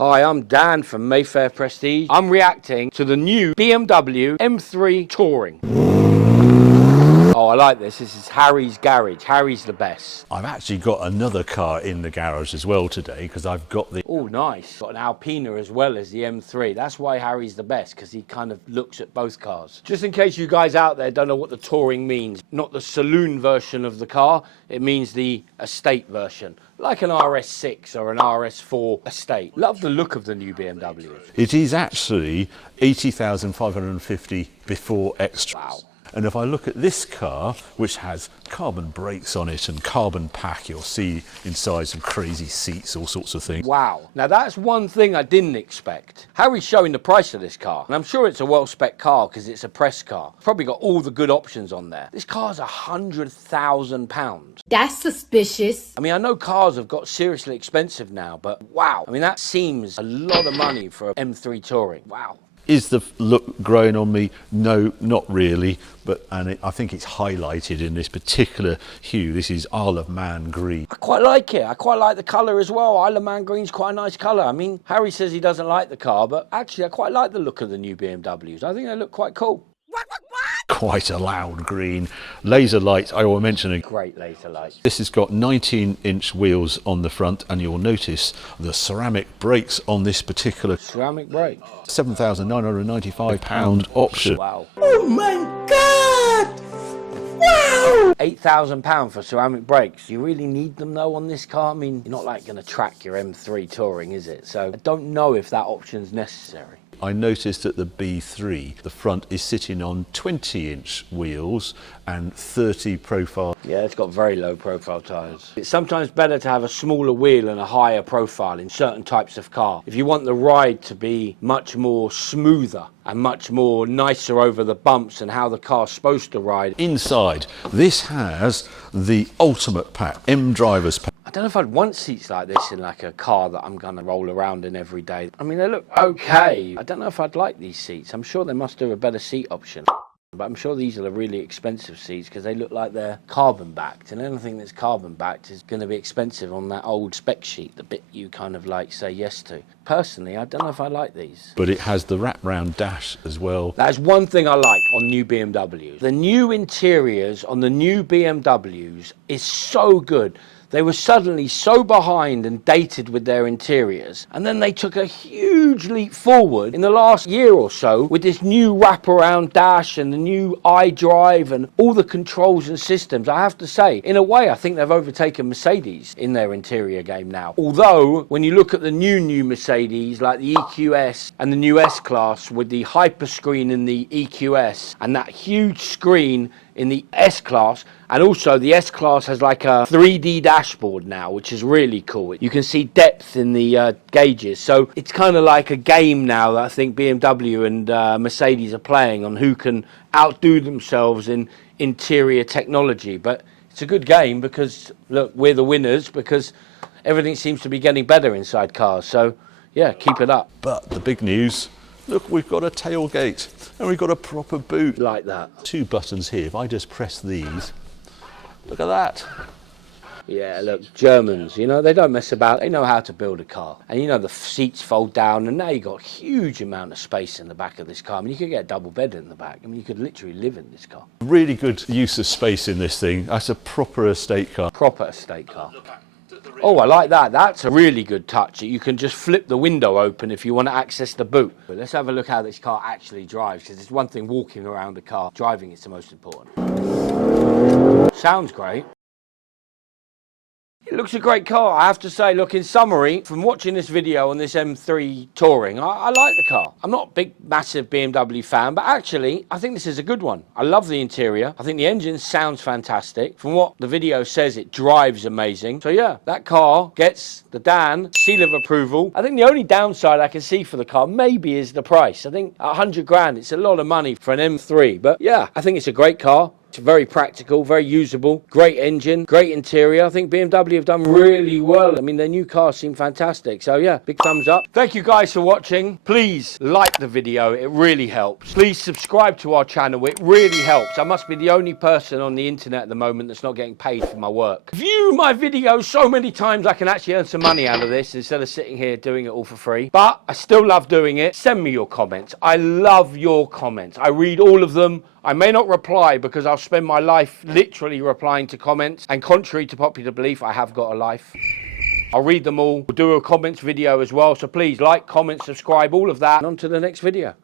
Hi, I'm Dan from Mayfair Prestige. I'm reacting to the new BMW M3 Touring. Oh, I like this. This is Harry's garage. Harry's the best. I've actually got another car in the garage as well today because I've got the... Oh, nice. Got an Alpina as well as the M3. That's why Harry's the best, because he kind of looks at both cars. Just in case you guys out there don't know what the Touring means, not the saloon version of the car, it means the estate version, like an RS6 or an RS4 estate. Love the look of the new BMW. It is actually 80,550 before extras. Wow. And if I look at this car, which has carbon brakes on it and carbon pack, you'll see inside some crazy seats, all sorts of things. Wow. Now that's one thing I didn't expect. Harry's showing the price of this car, and I'm sure it's a well-spec car because it's a press car. Probably got all the good options on there. This car's £100,000. That's suspicious. I mean, I know cars have got seriously expensive now, but wow. I mean, that seems a lot of money for an M3 Touring. Wow. Is the look growing on me? No, not really, but I think it's highlighted in this particular hue. This is Isle of Man green. I quite like it. I quite like the colour as well. Isle of Man green's quite a nice colour. I mean, Harry says he doesn't like the car, but actually I quite like the look of the new BMWs. I think they look quite cool. Quite a loud green. Laser lights, I will mention it. Great laser lights. This has got 19-inch wheels on the front, and you'll notice the ceramic brakes on this particular Ceramic brakes. £7,995 option. Wow. Oh my God! Wow! £8,000 for ceramic brakes. You really need them though on this car? I mean, you're not like going to track your M3 Touring, is it? So I don't know if that option's necessary. I noticed that the B3, the front is sitting on 20-inch wheels and 30 profile. Yeah, it's got very low profile tyres. It's sometimes better to have a smaller wheel and a higher profile in certain types of car. If you want the ride to be much more smoother and much more nicer over the bumps and how the car's supposed to ride. Inside, this has the ultimate pack, M driver's pack. I don't know if I'd want seats like this in like a car that I'm going to roll around in every day. I mean, they look okay. I don't know if I'd like these seats. I'm sure they must do a better seat option. But I'm sure these are the really expensive seats because they look like they're carbon backed, and anything that's carbon backed is going to be expensive on that old spec sheet, the bit you kind of like say yes to. Personally, I don't know if I like these. But it has the wraparound dash as well. That's one thing I like on new BMWs. The new interiors on the new BMWs is so good. They were suddenly so behind and dated with their interiors, and then they took a huge leap forward in the last year or so with this new wraparound dash and the new iDrive and all the controls and systems. I have to say, in a way, I think they've overtaken Mercedes in their interior game now. Although, when you look at the new Mercedes, like the EQS and the new S-Class with the hyperscreen in the EQS and that huge screen in the S-Class, and also the S-Class has like a 3D dashboard now, which is really cool. You can see depth in the gauges, so it's kind of like a game now that I think BMW and Mercedes are playing on who can outdo themselves in interior technology. But it's a good game because, look, we're the winners because everything seems to be getting better inside cars. So, yeah, keep it up. But the big news, look, we've got a tailgate and we've got a proper boot. Like that. Two buttons here. If I just press these, look at that. Yeah, look, Germans, you know, they don't mess about. They know how to build a car. And, you know, the seats fold down, and now you've got a huge amount of space in the back of this car. I mean, you could get a double bed in the back. I mean, you could literally live in this car. Really good use of space in this thing. That's a proper estate car. Proper estate car. Oh, I like that. That's a really good touch. You can just flip the window open if you want to access the boot. But let's have a look how this car actually drives, because it's one thing walking around the car. Driving is the most important. Sounds great. It looks a great car, I have to say. Look, in summary, from watching this video on this M3 Touring, I like the car. I'm not a big, massive BMW fan, but actually, I think this is a good one. I love the interior. I think the engine sounds fantastic. From what the video says, it drives amazing. So yeah, that car gets the Dan seal of approval. I think the only downside I can see for the car maybe is the price. I think 100 grand, it's a lot of money for an M3. But yeah, I think it's a great car. It's very practical, very usable, great engine, great interior. I think BMW have done really well. I mean, their new cars seem fantastic. So yeah, big thumbs up. Thank you guys for watching. Please like the video, it really helps. Please subscribe to our channel, it really helps. I must be the only person on the internet at the moment that's not getting paid for my work. View my videos so many times I can actually earn some money out of this instead of sitting here doing it all for free. But I still love doing it. Send me your comments. I love your comments. I read all of them. I may not reply because I'll spend my life literally replying to comments. And contrary to popular belief, I have got a life. I'll read them all. We'll do a comments video as well. So please like, comment, subscribe, all of that. And on to the next video.